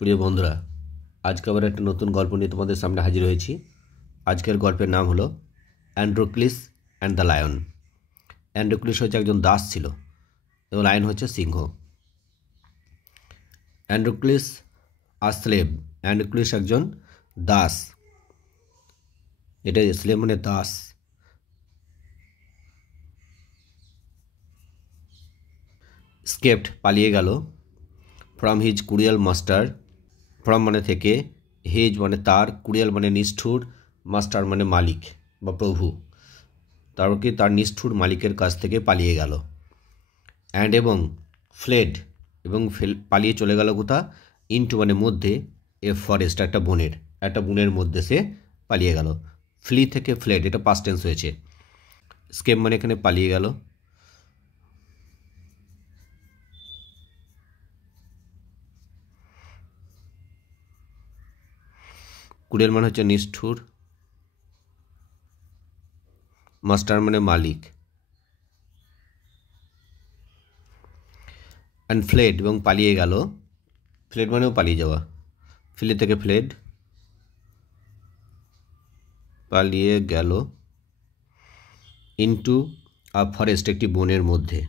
প্রিয় বন্ধুরা, আজকে আবার একটা নতুন গল্প নিয়ে তোমাদের সামনে হাজির হয়েছি। আজকের গল্পের নাম হলো অ্যান্ড্রোক্লিস অ্যান্ড দ্য লায়ন। অ্যান্ড্রোক্লিস হচ্ছে একজন দাস ছিল এবং লায়ন হচ্ছে সিংহ। অ্যান্ড্রোক্লিস আর স্লেভ। অ্যান্ড্রোক্লিস একজন দাস, এটা স্লেভ মানে দাস। স্কেপড পালিয়ে গেল ফ্রম হিজ কুরিয়াল মাস্টার। ফ্রম মানে থেকে, হিজ মানে তার, কুরিয়াল মানে নিষ্ঠুর, মাস্টার মানে মালিক বা প্রভু। তারপর কি তার নিষ্ঠুর মালিকের কাছ থেকে পালিয়ে গেল। অ্যান্ড এবং ফ্লেড এবং পালিয়ে চলে গেল কোথা, ইনটু মানে মধ্যে, এ ফরেস্ট একটা বনের মধ্যে সে পালিয়ে গেল। ফ্লি থেকে ফ্লেড, এটা পাস্ট টেন্স হয়েছে। স্কেপ মানে এখানে পালিয়ে গেল। কুরিয়াল মানে হচ্ছে নিষ্ঠুর, মাস্টার মানে মালিক। অ্যান্ড ফ্লেড এবং পালিয়ে গেল। ফ্লেড মানেও পালিয়ে যাওয়া। ফ্লি থেকে ফ্লেড, পালিয়ে গেল। ইনটু আ ফরেস্ট, একটি বনের মধ্যে।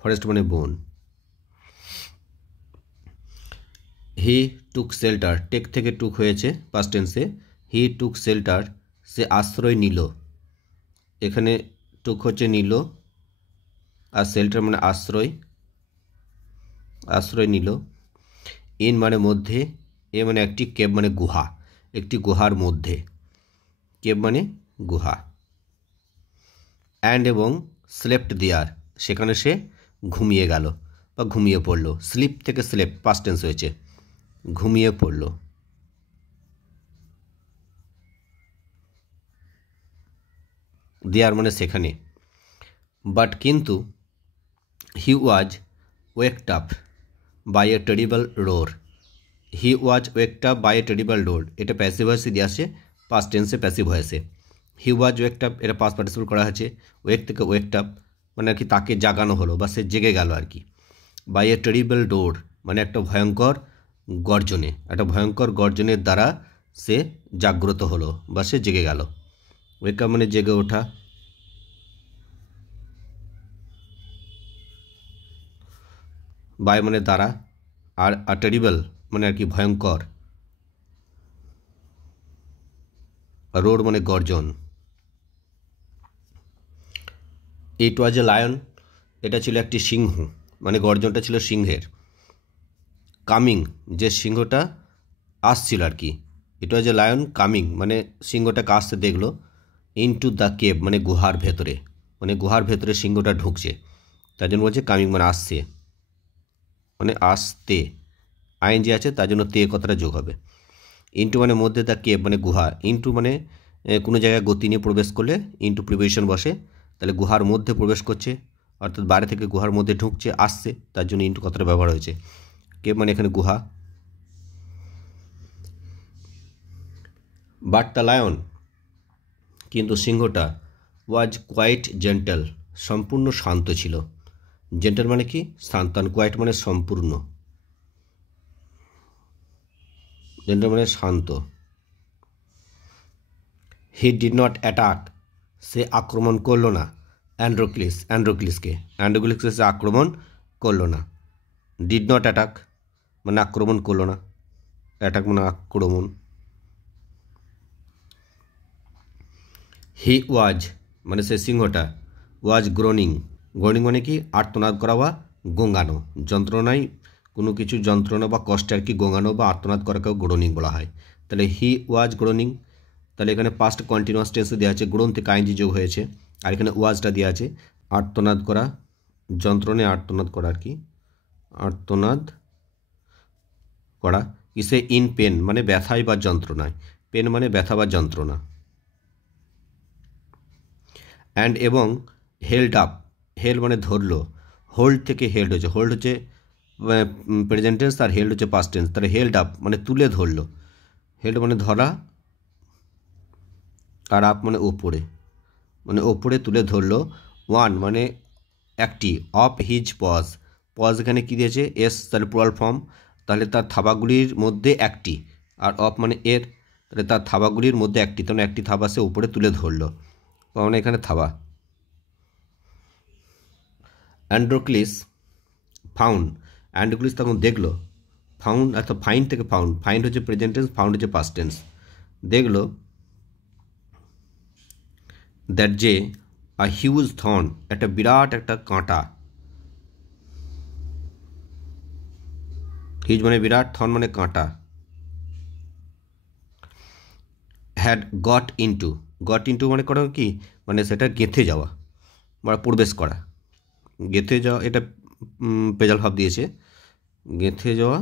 ফরেস্ট মানে বন। হি টুক শেল্টার, টেক থেকে টুক হয়েছে পাস্ট টেন্সে। হি টুক শেল্টার, সে আশ্রয় নিল। এখানে টুক হচ্ছে নিল, আর শেল্টার মানে আশ্রয় নিল। ইন মানে মধ্যে, এ মানে একটি, কেভ মানে গুহা, একটি গুহার মধ্যে। কেভ মানে গুহা। অ্যান্ড এবং স্লেপ্ট দেয়ার, সেখানে সে ঘুমিয়ে গেল বা ঘুমিয়ে পড়ল। স্লিপ থেকে স্লেপ পাস্ট টেন্স হয়েছে, ঘুমিয়ে পড়ল। দেয়ার মানে সেখানে। বাট কিন্তু, he was waked up by a terrible roar. He was waked up by a terrible roar, এটা প্যাসিভ ভয়েসে দিয়ে আসে, পাস্ট টেন্সে প্যাসিভ ভয়েসে। হি ওয়াজ ওয়েকড আপ, এটা পাস্ট পার্টিসিপল করা হয়েছে। ওয়েক থেকে ওয়েকড আপ মানে আর কি তাকে জাগানো হলো বা সে জেগে গেল আর কি। বাই এ টেরিবল ডোর মানে একটা ভয়ঙ্কর গর্জনের দ্বারা সে জাগ্রত হলো বা সে জেগে গেল। ওয়েক আপ মানে জেগে ওঠা। বাই মানে দ্বারা, আর টেরিবল মানে আর কি ভয়ঙ্কর, রোড মানে গর্জন। ইট ওয়াজ এ লায়ন, এটা ছিল একটি সিংহ, মানে গর্জনটা ছিল সিংহের। কামিং, যে সিংহটা আসছিল আর কি। ইট ওয়াজ এ লায়ন কামিং মানে সিংহটাকে আসতে দেখলো। ইনটু দ্য কেভ মানে গুহার ভেতরে, মানে গুহার ভেতরে সিংহটা ঢুকছে, তার জন্য বলছে কামিং মানে আসছে, মানে আসতে। আইন যে আছে তার জন্য তে কথাটা যোগ হবে। ইনটু মানে মধ্যে, দ্য কেভ মানে গুহা। ইনটু মানে কোনো জায়গায় গতি নিয়ে প্রবেশ করলে ইনটু প্রিপোজিশন বসে, তাহলে গুহার মধ্যে প্রবেশ করছে, অর্থাৎ বাইরে থেকে গুহার মধ্যে ঢুকছে, আসছে, তার জন্য ইনটু কথাটা ব্যবহার হয়েছে। কেভ মানে এখানে গুহা। বাট দ্য লায়ন, কিন্তু সিংহটা, ওয়াজ কোয়াইট জেন্টেল, সম্পূর্ণ শান্ত ছিল। জেন্টেল মানে কি শান্ত, কোয়াইট মানে সম্পূর্ণ, জেন্টেল মানে শান্ত। হি ডিড নট অ্যাটাক, সে আক্রমণ করলো না অ্যান্ড্রোক্লিসকে সে আক্রমণ করলো না। ডিড নট অ্যাটাক মানে আক্রমণ করলো না, অ্যাটাক মানে আক্রমণ। হি ওয়াজ মানে সে সিংহটা, ওয়াজ গ্রোনিং মানে কি আর্তনাদ করা বা গোঙানো, যন্ত্রণায় কোনো কিছু যন্ত্রণা বা কষ্টে আর কি গোঙানো বা আর্তনাদ করাকেও গ্রোনিং বলা হয়। তাহলে হি ওয়াজ গ্রোনিং, তাহলে এখানে পাস্ট কন্টিনিউয়াস টেন্সে দেওয়া আছে, গ্রোন থেকে আইনজি যোগ হয়েছে, আর এখানে ওয়াজটা দেওয়া আছে। আর্তনাদ করা, যন্ত্রণায় আর্তনাদ করা আর কি, আর্তনাদ করা। কিসে, ইন পেন মানে ব্যথায় বা যন্ত্রণায়, পেন মানে ব্যথা বা যন্ত্রণা। অ্যান্ড এবং হেল্ড আপ, হেল্ড মানে ধরলো, হোল্ড থেকে হেল্ড হচ্ছে, হোল্ড হচ্ছে প্রেজেন্ট টেন্স আর হেল্ড হচ্ছে পাস্ট টেন্স। তাহলে হেল্ড আপ মানে তুলে ধরলো, হেল্ড মানে ধরা, আর আপ মানে ওপরে, মানে ওপরে তুলে ধরলো। ওয়ান মানে একটি, অফ হিজ পজ, এখানে কী দিয়েছে এস, তাহলে প্লুরাল ফর্ম, তাহলে তার থাবাগুলির মধ্যে একটি, আর অফ মানে এর, তাহলে তার থাবাগুলির মধ্যে একটি, তখন একটি থাবা সে উপরে তুলে ধরল, মানে এখানে থাবা। অ্যান্ড্রোক্লিস ফাউন্ড, অ্যান্ড্রোক্লিস তখন দেখলো, ফাউন্ড অর্থাৎ ফাইন্ড থেকে ফাউন্ড, ফাইন্ড হচ্ছে প্রেজেন্ট টেন্স, ফাউন্ড হচ্ছে পাস্ট টেন্স। দেখলো দ্যাট যে আ হিউজ থর্ন, একটা বিরাট একটা কাঁটা, হিউজ মানে বিরাট, থর্ন মানে কাঁটা, had got into, goat into মানে করা কি, মানে সেটা গেঁথে যাওয়া বা প্রবেশ করা, গেঁথে যাওয়া, এটা পেজাল ভাব দিয়েছে, গেঁথে যাওয়া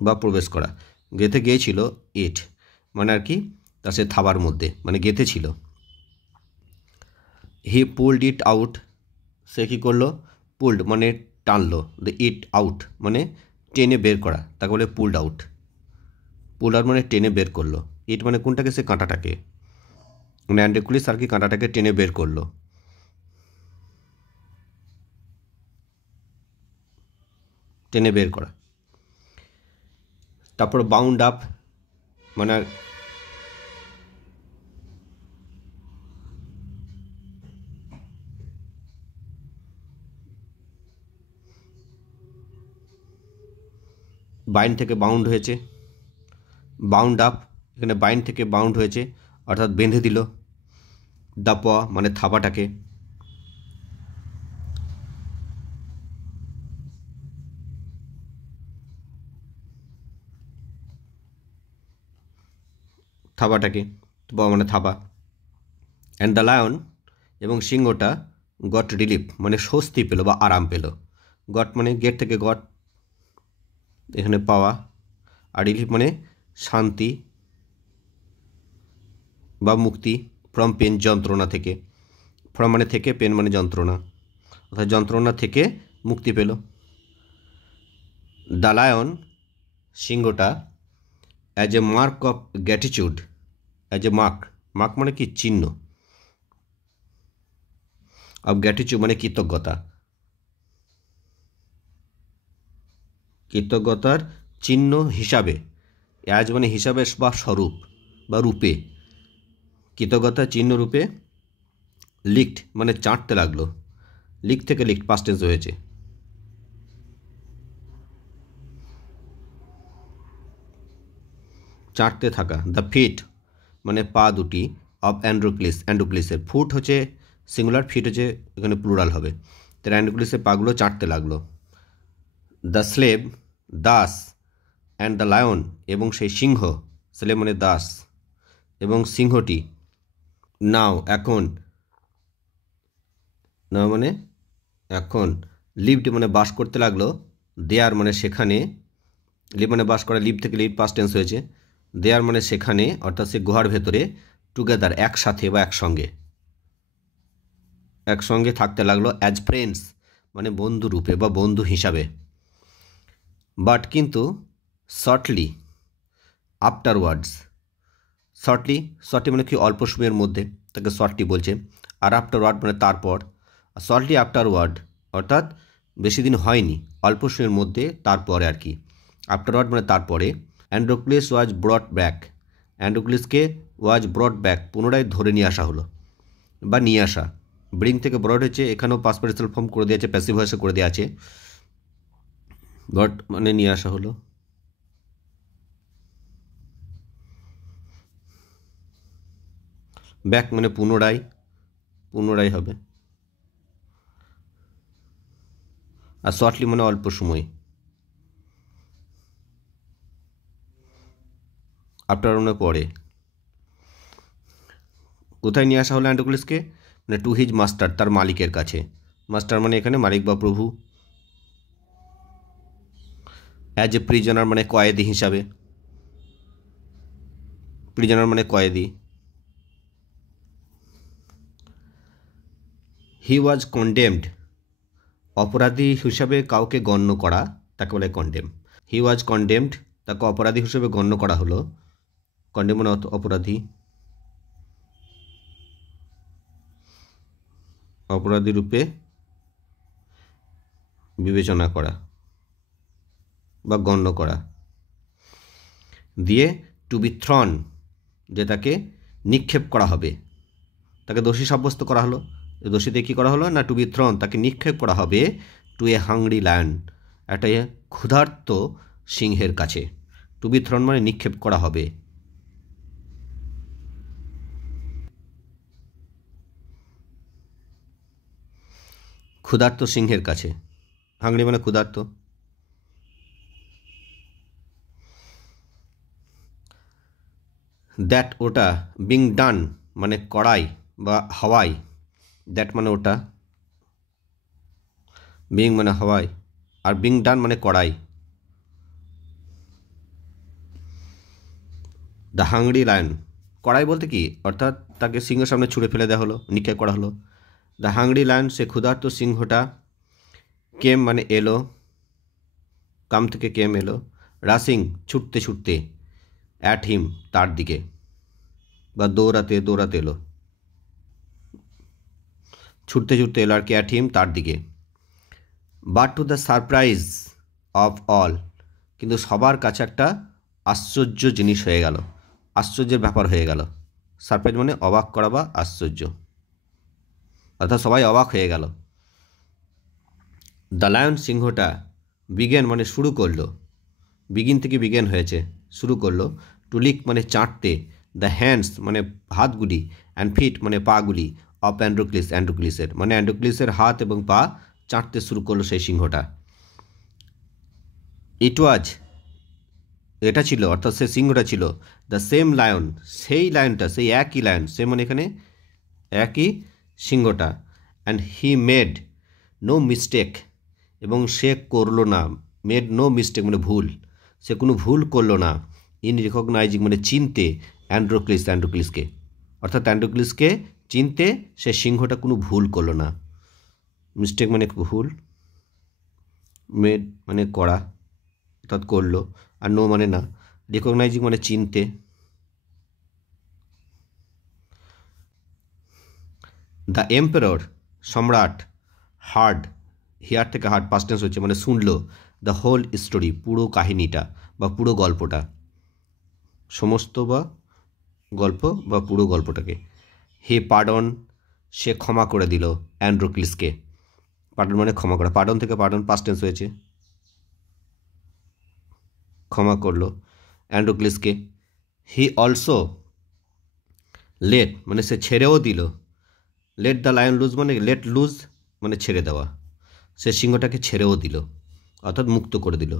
বা প্রবেশ করা, গেঁথে গিয়েছিল ইট মানে আর কি, তা সে থাবার মধ্যে মানে গেঁথে ছিল। হি পুলড ইট আউট, সে কী করলো, পুলড মানে টানলো, দ্য ইট আউট মানে টেনে বের করা, তাকে বলে পুলড আউট, পুলড আউট মানে টেনে বের করলো, ইট মানে কোনটাকে, সে কাঁটাটাকে, মানে অ্যান্ড্রোক্লিস আর কি কাঁটাটাকে টেনে বের করলো, টেনে বের করা। তারপর বাউন্ড আপ মানে বাইন্ড থেকে বাউন্ড হয়েছে, বাউন্ড আপ, এখানে বাইন্ড থেকে বাউন্ড হয়েছে অর্থাৎ বেঁধে দিল। দাপোয়া মানে থাবাটাকে, থাবাটাকে, মানে থাবা। অ্যান্ড দ্য লায়ন, এবং সিংহটা গট রিলিফ মানে স্বস্তি পেল বা আরাম পেল, গট মানে গেট থেকে গট, এখানে পাওয়া, আর রিলিফ মানে শান্তি বা মুক্তি, ফ্রম পেন যন্ত্রণা থেকে, ফ্রম মানে থেকে, পেন মানে যন্ত্রণা, অর্থাৎ যন্ত্রণা থেকে মুক্তি পেল। দ্য লায়ন সিংহটা as a mark of gratitude, as a mark, mark মানে কি চিহ্ন, অফ গ্র্যাটিটিউড মানে কৃতজ্ঞতা, কৃতজ্ঞতার চিহ্ন হিসাবে, অ্যাজ মানে হিসাবে বা স্বরূপ বা রূপে, কৃতজ্ঞতার চিহ্ন রূপে, লিকড মানে চাটতে লাগলো, লিক থেকে লিকড পাস্ট টেন্স হয়েছে, চাটতে থাকা। দ্য ফিট মানে পা দুটি, অফ অ্যান্ড্রোক্লিস, অ্যান্ড্রোক্লিসের, ফুট হচ্ছে সিঙ্গুলার, ফিট হচ্ছে এখানে প্লুরাল হবে, তাহলে অ্যান্ড্রোক্লিসের পাগুলো চাটতে লাগলো। The slave Das, and the lion এবং সেই সিংহ, স্লেভ মানে দাস এবং সিংহটি, নাও এখন, নাও মানে এখন, লিভড মানে বাস করতে লাগলো, দেয়ার মানে সেখানে, লিভ মানে বাস করা, লিভ থেকে লিভ পাস্ট টেন্স হয়েছে, দেয়ার মানে সেখানে, অর্থাৎ সে গুহার ভেতরে, টুগেদার একসাথে বা একসঙ্গে, একসঙ্গে থাকতে লাগলো, অ্যাজ ফ্রেন্ডস মানে বন্ধু রূপে বা বন্ধু হিসাবে। বাট কিন্তু, শর্টলি আফটারওয়ার্ডস, শর্টলি, শর্টলি মানে কি অল্প সময়ের মধ্যে, তাকে শর্টলি বলছে, আর আফটারওয়ার্ড মানে তারপর, শর্টলি আফটারওয়ার্ড অর্থাৎ বেশি দিন হয়নি, অল্প সময়ের মধ্যে, তারপরে আর কি, আফটারওয়ার্ড মানে তারপরে। অ্যান্ড্রোক্লিস ওয়াজ ব্রট ব্যাক, অ্যান্ড্রোক্লিসকে ওয়াজ ব্রট ব্যাক পুনরায় ধরে নিয়ে আসা হলো বা নিয়ে আসা, ব্রিং থেকে ব্রট হচ্ছে, এখানেও পাস্ট পার্টিসিপাল ফর্ম করে দেওয়া আছে, প্যাসিভ ভয়েসে করে দেওয়া আছে, ব্রট মানে নিয়ে আসা হলো। ব্যাক মানে পুনরায়, পুনরায় হবে, আর শর্টলি মানে অল্প সময়, আফটার মানে পরে। কোথায় নিয়ে আসা হলো অ্যান্ড্রোক্লিসকে, মানে টু হিজ মাস্টার, তার মালিকের কাছে, মাস্টার মানে এখানে মালিক বা প্রভু। অ্যাজ এ প্রিজনার মানে কয়েদি হিসাবে, প্রিজনার মানে কয়েদি। হি ওয়াজ কন্ডেমড, অপরাধী হিসাবে কাউকে গণ্য করা, তাকে বলে কন্ডেম। হি ওয়াজ কন্ডেমড, তাকে অপরাধী হিসেবে গণ্য করা হলো, কন্ডেম মানে অপরাধী, অপরাধী রূপে বিবেচনা করা বা গণ্য করা, দিয়ে টু বি থ্রন, যে তাকে নিক্ষেপ করা হবে, তাকে দোষী সাব্যস্ত করা হলো। দোষীতে কী করা হলো না, টু বি থ্রন, তাকে নিক্ষেপ করা হবে টু এ হাংরি লায়ন, একটা ক্ষুধার্ত সিংহের কাছে। টু বি থ্রন মানে নিক্ষেপ করা হবে। ক্ষুধার্ত সিংহের কাছে, হাংরি মানে ক্ষুধার্ত। দ্যাট ওটা, বিং ডান মানে কড়াই বা হাওয়াই, দ্যাট মানে ওটা, বিং মানে হাওয়াই, আর বিং ডান মানে কড়াই। দ্য হাংরি লায়ন, কড়াই বলতে কি, অর্থাৎ তাকে সিংহের সামনে ছুঁড়ে ফেলে দেওয়া হলো, নিক্ষেপ করা হলো। দ্য হাংরি লায়ন, সে ক্ষুধার্ত সিংহটা, কেম মানে এলো, কাম থেকে কেম এলো, রাসিং ছুটতে ছুটতে, অ্যাট হিম তার দিকে, বা দৌড়াতে দৌড়াতে এলো, ছুটতে ছুটতে এলো আর কি, অ্যাট হিম তার দিকে। But to the surprise of all, কিন্তু সবার কাছে একটা আশ্চর্য জিনিস হয়ে গেল, আশ্চর্যের ব্যাপার হয়ে গেল। সারপ্রাইজ মানে অবাক করা বা আশ্চর্য, অর্থাৎ সবাই অবাক হয়ে গেল। দ্য লায়ন, সিংহটা, বিগেন মানে শুরু করলো, বিগিন থেকে বিগেন হয়েছে, শুরু করলো। টু লিক মানে চাটতে, দ্য হ্যান্ডস মানে হাতগুলি, অ্যান্ড ফিট মানে পাগুলি, অফ অ্যান্ড্রোক্লিস, অ্যান্ড্রোক্লিসের মানে অ্যান্ড্রোক্লিসের হাত এবং পা চাটতে শুরু করলো সেই সিংহটা। ইট ওয়াজ, এটা ছিল, অর্থাৎ সে সিংহটা ছিল, দ্য সেম লায়ন, সেই লায়নটা, সেই একই লায়ন, সে মানে এখানে একই সিংহটা। And he made no mistake, এবং সে করলো না, মেড নো মিস্টেক মানে ভুল, সে কোনো ভুল করলো না, ইন রিকগনাইজিং মানে চিনতে, অ্যান্ড্রোক্লিস, অ্যান্ড্রোক্লিসকে, অর্থাৎ অ্যান্ড্রোক্লিসকে চিনতে সে সিংহটা কোনো ভুল করলো না। মিস্টেক মানে ভুল, মেড মানে করা অর্থাৎ করলো, আর নো মানে না, রিকগনাইজিং মানে চিনতে। দ্য এম্পারর, সম্রাট, হার্ড, হিয়ার থেকে হার্ড পাস্ট টেন্স হচ্ছে মানে শুনলো, দ্য হোল স্টোরি, পুরো কাহিনীটা বা পুরো গল্পটা, সমস্ত বা গল্প বা পুরো গল্পটাকে। হে পার্ডন, সে ক্ষমা করে দিল অ্যান্ড্রোক্লিসকে, পার্ডন মানে ক্ষমা করা, পার্ডন থেকে পার্ডন পাস্ট টেন্স হয়েছে, ক্ষমা করলো অ্যান্ড্রোক্লিসকে। হি অলসো লেট মানে সে ছেড়েও দিল, লেট দ্য লায়ন লুজ মানে লেট লুজ মানে ছেড়ে দেওয়া, সে সিংহটাকে ছেড়েও দিল অর্থাৎ মুক্ত করে দিল।